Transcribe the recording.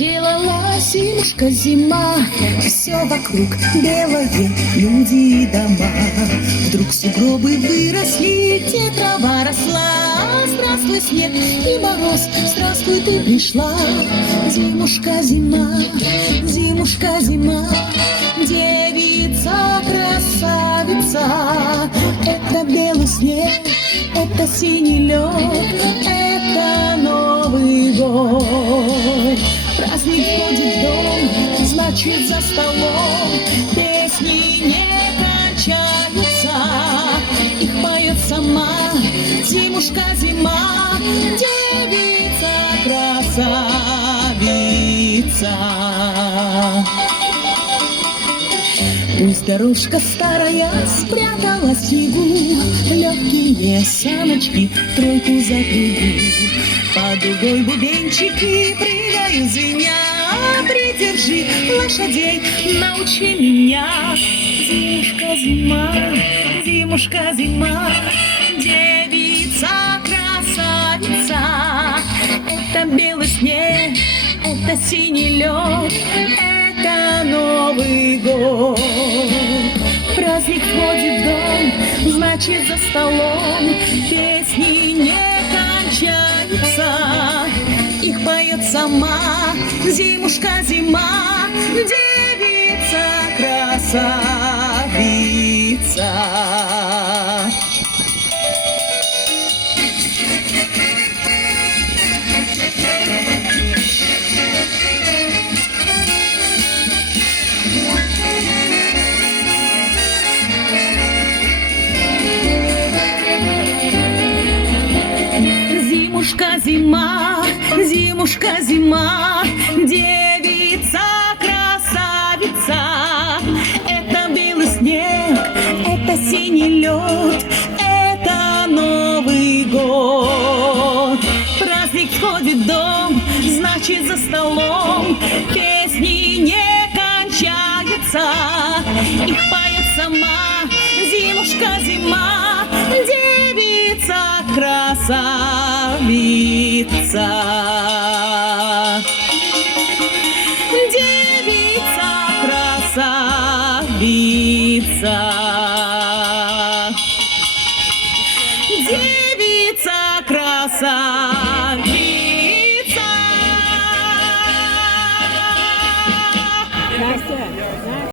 Сделала зимушка зима, все вокруг белое, люди и дома. Вдруг сугробы выросли, где трава росла. Здравствуй, снег и мороз, здравствуй, ты пришла. Зимушка зима, зимушка зима, девица красавица. Это белый снег, это синий лед, это Новый год. Праздник входит в дом, значит за столом песни не кончаются. Их поет сама зимушка зима, девица красавица. Пусть дорожка старая спрятала в снегу, легкие саночки тройку запрягу. Под дугой бубенчики прыгают звеня. Придержи лошадей, научи меня. Зимушка зима, зимушка зима, девица красавица. Это белый снег, это синий лед, это Новый год. Праздник входит в дом, значит за столом песни не кончаются. Их поет сама зимушка зима, девица красавица. Зимушка зима, зимушка зима, девица красавица. Это белый снег, это синий лед, это Новый год. Праздник входит в дом, значит за столом песни не кончаются. Их поет сама зимушка зима, девица красавица. Девица красавица. Девица красавица.